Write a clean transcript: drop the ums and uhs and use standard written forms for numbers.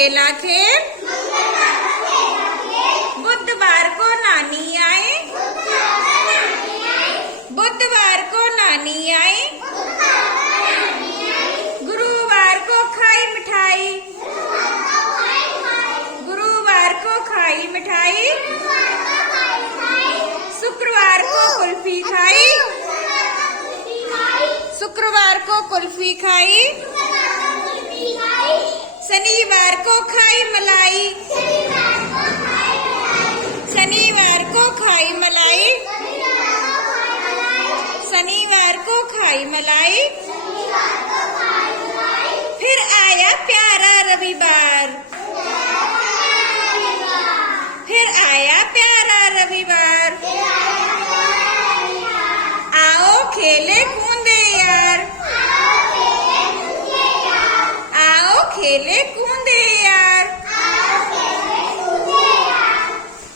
खेला खेल, बुधवार को नानी आए, बुधवार को नानी आए, गुरुवार को खाई मिठाई, गुरुवार को खाई मिठाई, शुक्रवार को कुल्फी खाई, शुक्रवार को कुल्फी खाई, शनिवार को खाई मलाई, शनिवार को खाई मलाई, शनिवार को खाई मलाई। फिर आया प्यारा रविवार, फिर आया प्यारा रविवार। आओ खेले कूदे यार, आओ खेले कूदे